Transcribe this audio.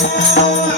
Thank you.